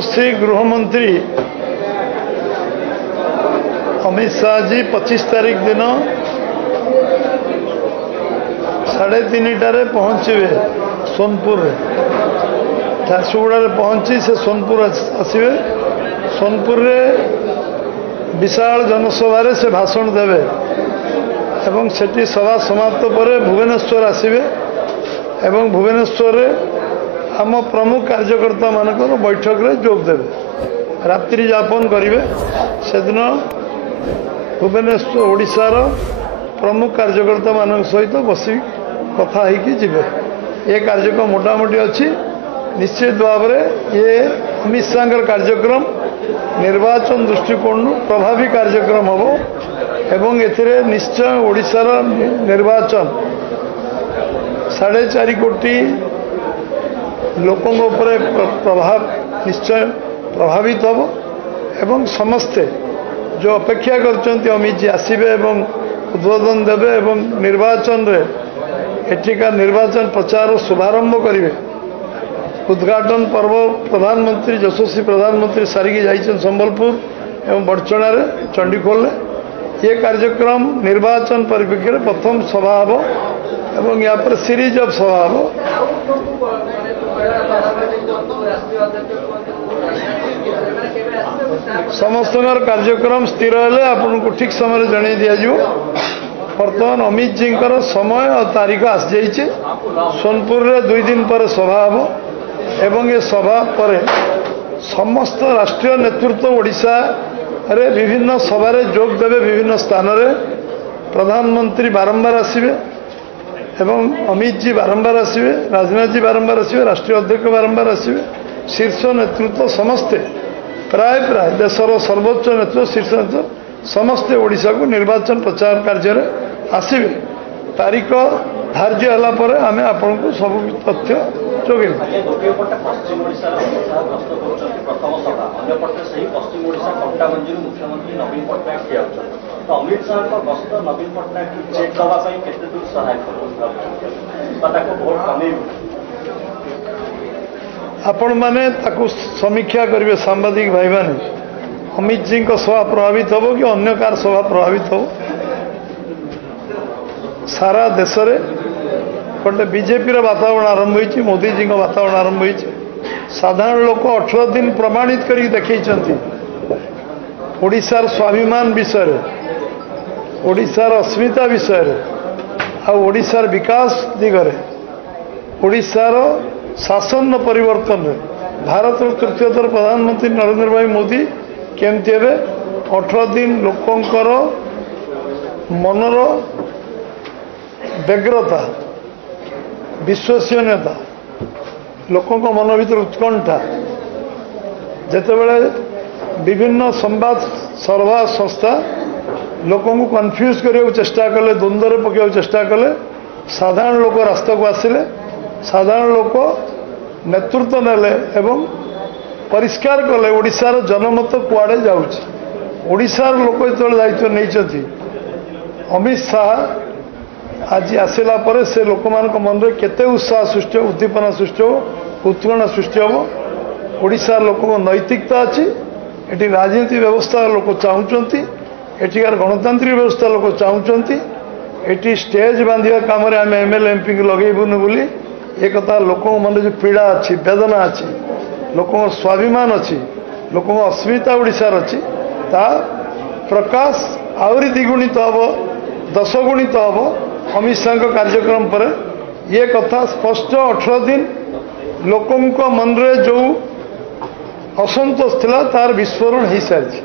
यशस्वी गृहमंत्री अमित शाह जी 25 तारीख दिन 3:30 पहुँचे सोनपुर झारसुगुड़ा पहुँची से सोनपुर आसवे। सोनपुर रे विशाल जनसभा से भाषण देवे एवं सेठी सभा समाप्त पर भुवनेश्वर आसवे एवं भुवनेश्वर आम प्रमुख कार्यकर्ता मानकर बैठक रे जोग देवे रात्रि यापन करेंगे। से दिन भुवनेश्वर ओडिशार प्रमुख कार्यकर्ता मान सहित बसी कथा होगी जीवे। ये कार्यक्रम मोटामोटी अच्छी निश्चित भाव में ये अमित शाह कार्यक्रम निर्वाचन दृष्टिकोण प्रभावी कार्यक्रम हम एवं एथिरे निश्चय ओडिशार निर्वाचन 4.5 कोटी लोकों उपरे प्रभाव निश्चय प्रभावित हम एवं समस्ते जो अपेक्षा करछन्ति अमित जी आसबे एवं उद्बोधन देवे एवं निर्वाचन रे एठिका निर्वाचन प्रचार शुभारंभ करेंगे। उद्घाटन पर्व प्रधानमंत्री यशस्वी प्रधानमंत्री सारिकी जाइछन संबलपुर एवं बड़चना रे चंडीखोल ये कार्यक्रम निर्वाचन परिप्रेक्षी प्रथम सभा हम एवं यहाँ पर सीरीज ऑफ सभा हम। समस्त कार्यक्रम स्थिर हेले आपन को ठीक समय जन दिज्व। बर्तमान अमित जी समय और तारीख आस जाइए। सोनपुर रे 2 दिन पर सभा हम एवं ये सभा पर समस्त राष्ट्रीय नेतृत्व ओडिशा रे विभिन्न सभा जोग देवे। विभिन्न स्थान रे प्रधानमंत्री बारंबार आसवे एवं अमित जी बारंबार आसवे, राजनाथ जी बारंबार आसवे, राष्ट्रीय अध्यक्ष बारंबार आसवे, शीर्ष नेतृत्व समस्ते प्राय देशर सर्वोच्च नेतृत्व शीर्ष नेतृत्व समस्ते ओडिशा को निर्वाचन प्रचार कार्य आसवे। तारीख धार्य होला पर आमे आपन को सब तथ्य जोगे। अमित शाह गस्त नवीन पट्टनायक चेक दवाई केते दूर सहायक आपण माने ताकू समीक्षा करेंगे। सांबादिक भाई माने अमित जी को सभा प्रभावित हो कि अन्य कार सभा प्रभावित हो। सारा देश रे गोटे बीजेपी वातावरण आरंभ होती, मोदी जी वातावरण आरंभ होती। साधारण लोक 18 दिन प्रमाणित कर देखते ओडिशार स्वाभिमान विषय, ओडिशार अस्मिता विषय आ ओडिशार विकास दिगरे, ओडिशार शासन परिवर्तन रे भारत तृतीयतर प्रधानमंत्री नरेंद्र भाई मोदी केमती हे 18 दिन लोकंकर मनर व्यग्रता विश्वसनीयता लोकों मन भर उत्कंठा जितेबले विभिन्न संवाद सर्वा संस्था लोकों को कन्फ्यूज करने को चेष्टा कले, द्वंद्व पकड़ चेष्टा कले। साधारण लोक रास्ता को आसिले, साधारण लोक नेतृत्व नेले एवं परिष्कार कले ओडिशार जनमत कुआड़े जाउछि। ओडिशार लोक जो दायित्व नहीं अमित शाह आज आसला पर से लोक मान मन में केते उत्साह सृष्टि हो, उद्दीपना सृष्टि हो, उत्प्रेरणा सृष्टि हो। ओडिशार लोक नैतिकता अच्छी, एटी राजनीति व्यवस्था लोक चाहूँगी, एटिकार गणतांत्रिक व्यवस्था लोक चाहूँगी। एटी स्टेज बांधिया काम आम एमएलए एमपी को लगेबुन बोली एक कथा लोक मन जो पीड़ा अच्छी, वेदना अच्छी, लोक स्वाभिमान अच्छी, लोक अस्मिता ओडिशार अच्छी ता प्रकाश आहरी द्विगुणित हम, 10 गुणित हम अमित शाह कार्यक्रम पर। ये कथा स्पष्ट 18 दिन लोकों मन रे जो असंतोष थिला तार विस्फोरण हो सारी।